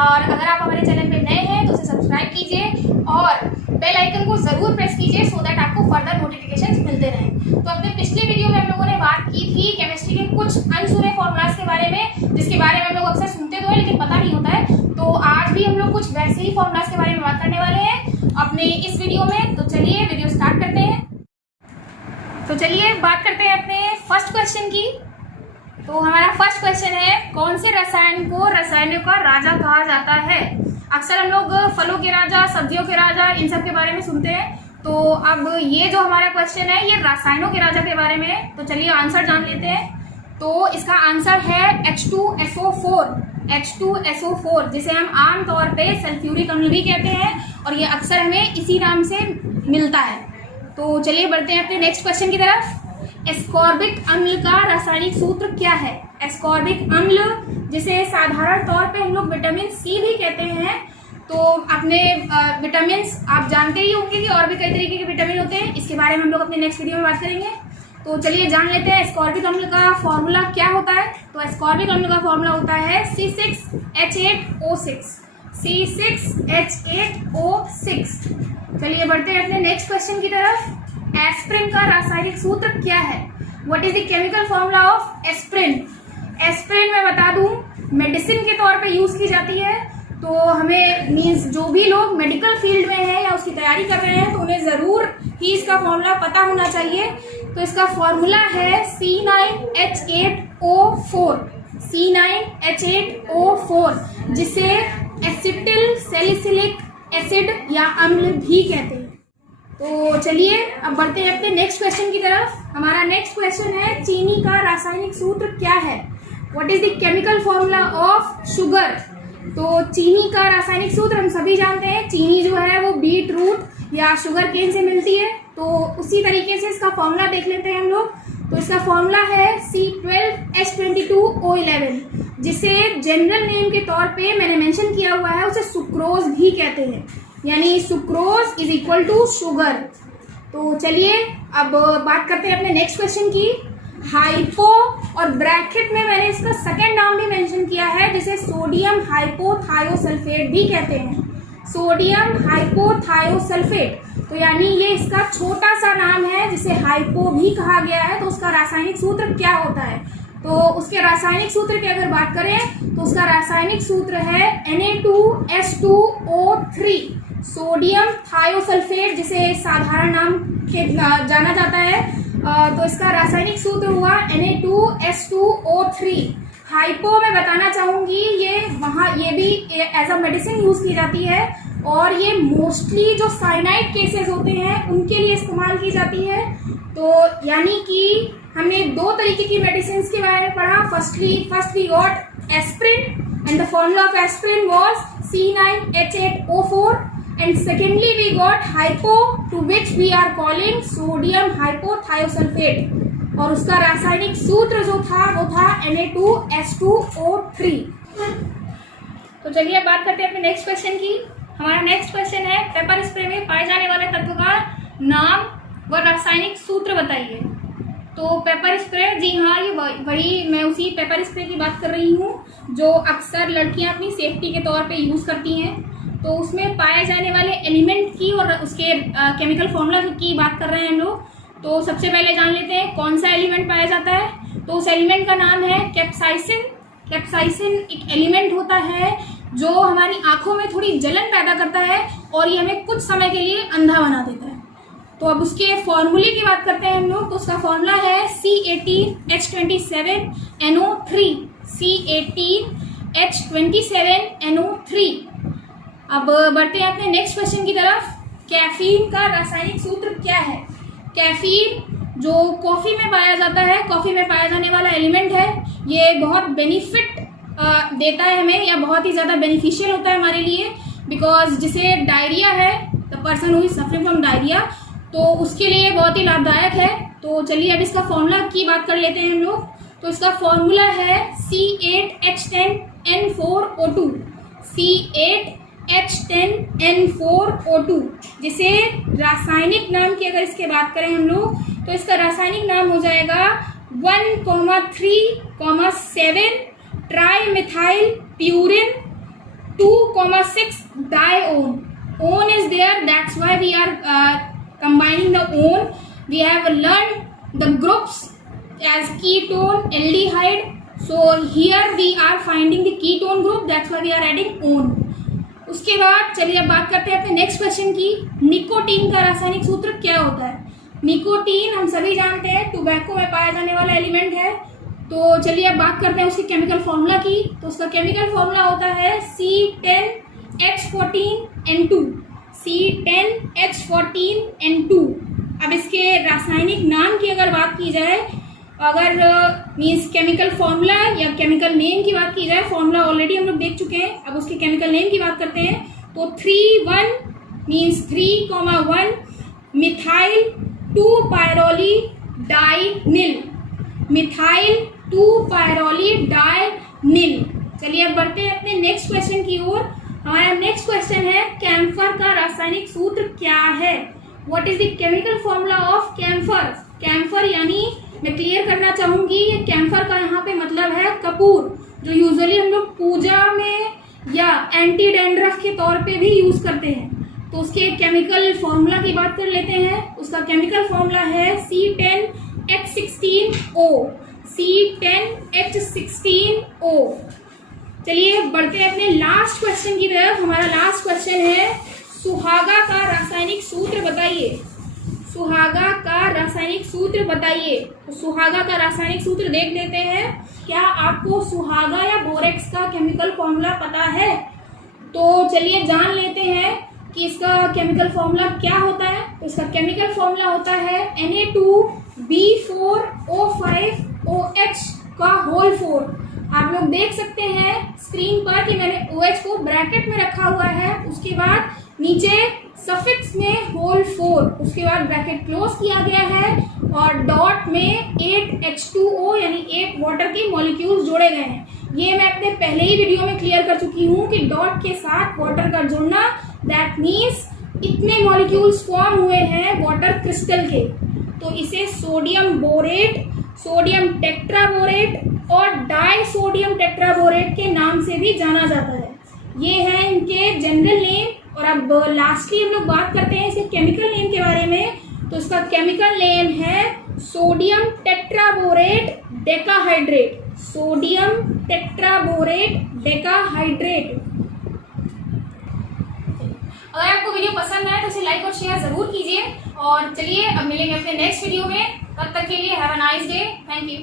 और अगर आप हमारे चैनल पे नए हैं तो उसे सब्सक्राइब कीजिए और बेल आइकन को ज़रूर प्रेस कीजिए सो दैट आपको फर्दर नोटिफिकेशंस मिलते रहें। तो अपने पिछले वीडियो में हम लोगों ने बात की थी केमिस्ट्री के कुछ अनसुने फॉर्मूलाज के बारे में, जिसके बारे में हम लोग अक्सर सुनते तो हैं लेकिन पता नहीं होता है। तो आज भी हम लोग कुछ वैसे ही फॉर्मूलाज के बारे में बात करने वाले हैं अपने इस वीडियो में। तो चलिए वीडियो स्टार्ट करते हैं। तो चलिए बात करते हैं अपने फर्स्ट क्वेश्चन की। तो हमारा फर्स्ट क्वेश्चन है, कौन से रसायन को रसायनों का राजा कहा जाता है। अक्सर हम लोग फलों के राजा, सब्जियों के राजा, इन सब के बारे में सुनते हैं। तो अब ये जो हमारा क्वेश्चन है ये रसायनों के राजा के बारे में है। तो चलिए आंसर जान लेते हैं। तो इसका आंसर है H2SO4। H2SO4 जिसे हम आमतौर पे सल्फ्यूरिक अम्ल भी कहते हैं और ये अक्सर हमें इसी नाम से मिलता है। तो चलिए बढ़ते हैं अपने नेक्स्ट क्वेश्चन की तरफ। एस्कॉर्बिक अम्ल का रासायनिक सूत्र क्या है। एस्कॉर्बिक अम्ल जिसे साधारण तौर पे हम लोग विटामिन सी भी कहते हैं। तो अपने विटामिन आप जानते ही होंगे कि और भी कई तरीके के विटामिन होते हैं, इसके बारे में हम लोग अपने नेक्स्ट वीडियो में बात करेंगे। तो चलिए जान लेते हैं एस्कॉर्बिक अम्ल का फॉर्मूला क्या होता है। तो एस्कॉर्बिक अम्ल का फॉर्मूला होता है C6H8O6। C6H8O6। चलिए बढ़ते हैं अपने नेक्स्ट क्वेश्चन की तरफ। एस्प्रिन का रासायनिक सूत्र क्या है। What is the chemical formula of aspirin. Aspirin मैं बता दूं मेडिसिन के तौर पे यूज की जाती है। तो हमें मींस जो भी लोग मेडिकल फील्ड में हैं या उसकी तैयारी कर रहे हैं तो उन्हें जरूर ही इसका फॉर्मूला पता होना चाहिए। तो इसका फॉर्मूला है C9H8O4। C9H8O4 जिसे एसिटिल सैलिसिलिक एसिड या अम्ल भी कहते हैं। तो चलिए अब बढ़ते हैं अपने नेक्स्ट क्वेश्चन की तरफ। हमारा नेक्स्ट क्वेश्चन है, चीनी का रासायनिक सूत्र क्या है। What is the chemical formula of sugar. तो चीनी का रासायनिक सूत्र हम सभी जानते हैं। चीनी जो है वो बीट रूट या शुगर केन से मिलती है। तो उसी तरीके से इसका फॉर्मूला देख लेते हैं हम लोग। तो इसका फॉर्मूला है C12H22O11 जिसे जनरल नेम के तौर पे मैंने मेंशन किया हुआ है, उसे सुक्रोज भी कहते हैं, यानी sucrose is equal to sugar. तो चलिए अब बात करते हैं अपने नेक्स्ट क्वेश्चन की। हाइपो और ब्रैकेट में मैंने इसका सेकेंड नाम भी मेंशन किया है जिसे सोडियम हाइपोथायोसल्फेट भी कहते हैं। सोडियम हाइपोथायोसल्फेट, तो यानी ये इसका छोटा सा नाम है जिसे हाइपो भी कहा गया है। तो उसका रासायनिक सूत्र क्या होता है। तो उसके रासायनिक सूत्र की अगर बात करें तो उसका रासायनिक सूत्र है Na2H2O3। सोडियम थायोसल्फेट जिसे साधारण नाम के जाना जाता है। तो इसका रासायनिक सूत्र हुआ Na2H2O3। हाइपो मैं बताना चाहूंगी ये भी एज अ मेडिसिन यूज की जाती है और ये मोस्टली जो साइनाइड केसेस होते हैं उनके लिए इस्तेमाल की जाती है। तो यानी कि हमने दो तरीके की मेडिसिन के बारे में पढ़ा। First we got aspirin and the formula of aspirin was C9H8O4 and secondly we got hypo to which we are calling sodium hypothiosulfate और उसका रासायनिक सूत्र जो था वो था Na2H2O3। तो चलिए अब बात करते हैं अपने नेक्स्ट क्वेश्चन की। हमारा नेक्स्ट क्वेश्चन है, पेपर स्प्रे में पाए जाने वाले तत्व का नाम व रासायनिक सूत्र बताइए। तो पेपर स्प्रे, जी हाँ, ये वही मैं उसी पेपर स्प्रे की बात कर रही हूँ जो अक्सर लड़कियां अपनी सेफ्टी के तौर पे यूज करती हैं। तो उसमें पाए जाने वाले एलिमेंट की और उसके केमिकल फॉर्मूला की बात कर रहे हैं हम लोग। तो सबसे पहले जान लेते हैं कौन सा एलिमेंट पाया जाता है। तो उस एलिमेंट का नाम है कैप्साइसिन। कैप्साइसिन एक एलिमेंट होता है जो हमारी आंखों में थोड़ी जलन पैदा करता है और ये हमें कुछ समय के लिए अंधा बना देता है। तो अब उसके फॉर्मूले की बात करते हैं हम लोग। तो उसका फॉर्मूला है C18H27NO3। C18H27NO3। अब बढ़ते हैं अपने नेक्स्ट क्वेश्चन की तरफ। कैफीन का रासायनिक सूत्र क्या है। कैफीन जो कॉफी में पाया जाता है, कॉफी में पाया जाने वाला एलिमेंट है, ये बहुत बेनिफिट देता है हमें या बहुत ही ज्यादा बेनिफिशियल होता है हमारे लिए। बिकॉज जिसे डायरिया है, the person who is suffering from diarrhoea, तो उसके लिए बहुत ही लाभदायक है। तो चलिए अब इसका फॉर्मूला की बात कर लेते हैं हम लोग। तो इसका फॉर्मूला है C8H10N4O2। C8H10N4O2 जिसे रासायनिक नाम की अगर इसके बात करें हम लोग तो इसका रासायनिक नाम हो जाएगा 1,3,7 tri methyl purine 2,6 dione. On is there, that's why we are combining the on. We have learned the groups as ketone, aldehyde. So here we are finding the ketone group, that's why we are adding on. उसके बाद चलिए अब बात करते हैं अपने next question की। Nicotine का रासायनिक सूत्र क्या होता है? निकोटीन हम सभी जानते हैं टोबैको में पाया जाने वाला एलिमेंट है। तो चलिए अब बात करते हैं उसके केमिकल फॉर्मूला की। तो उसका केमिकल फॉर्मूला होता है C10H14N2। C10H14N2। अब इसके रासायनिक नाम की अगर बात की जाए, अगर मीन्स केमिकल फॉर्मूला या केमिकल नेम की बात की जाए, फॉर्मूला ऑलरेडी हम लोग देख चुके हैं, अब उसके केमिकल नेम की बात करते हैं। तो 3,1 मीन्स 3,1 मिथाइल 2-पायरोली डाइनिल। मिथाइल 2-पायरोली डाइनिल। चलिए अब बढ़ते हैं अपने नेक्स्ट क्वेश्चन की ओर। हमारा नेक्स्ट क्वेश्चन है कैम्फर का रासायनिक सूत्र क्या है? What is the chemical formula of camphor? Camphor यानी मैं क्लियर करना चाहूंगी, कैम्फर का यहाँ पे मतलब है कपूर, जो यूजुअली हम लोग पूजा में या एंटी डैंड्रफ के तौर पे भी यूज करते हैं। तो उसके केमिकल फॉर्मूला की बात कर लेते हैं। उसका केमिकल फॉर्मूला है C10H16O। C10H16O। चलिए बढ़ते हैं अपने लास्ट क्वेश्चन की तरफ। हमारा लास्ट क्वेश्चन है सुहागा का रासायनिक सूत्र बताइए। सुहागा का रासायनिक सूत्र बताइए। तो सुहागा का रासायनिक सूत्र देख लेते हैं। क्या आपको सुहागा या बोरेक्स का केमिकल फॉर्मूला पता है? तो चलिए जान लेते हैं कि इसका केमिकल फॉर्मूला क्या होता है। तो इसका केमिकल फॉर्मूला होता है Na2B4O5OH का होल 4। आप लोग देख सकते हैं स्क्रीन पर कि मैंने OH को ब्रैकेट में रखा हुआ है, उसके बाद नीचे सफिक्स में होल 4, उसके बाद ब्रैकेट क्लोज किया गया है और डॉट में 8H2O यानी 8 वाटर के मॉलिक्यूल्स जोड़े गए हैं। ये मैं अपने पहले ही वीडियो में क्लियर कर चुकी हूँ कि डॉट के साथ वाटर का जुड़ना, दैट मीन्स इतने मॉलिक्यूल्स फॉर्म हुए हैं वाटर क्रिस्टल के। तो इसे सोडियम बोरेट, सोडियम टेट्राबोरेट और डाई सोडियम टेट्राबोरेट के नाम से भी जाना जाता है। ये है इनके जनरल नेम। और अब लास्टली हम लोग बात करते हैं इसके केमिकल नेम के बारे में। तो इसका केमिकल नेम है sodium tetraborate decahydrate. Sodium tetraborate decahydrate. अगर आपको वीडियो पसंद आए तो इसे लाइक और शेयर जरूर कीजिए। और चलिए अब मिलेंगे अपने नेक्स्ट वीडियो में। तब तक के लिए have a nice day. Thank you.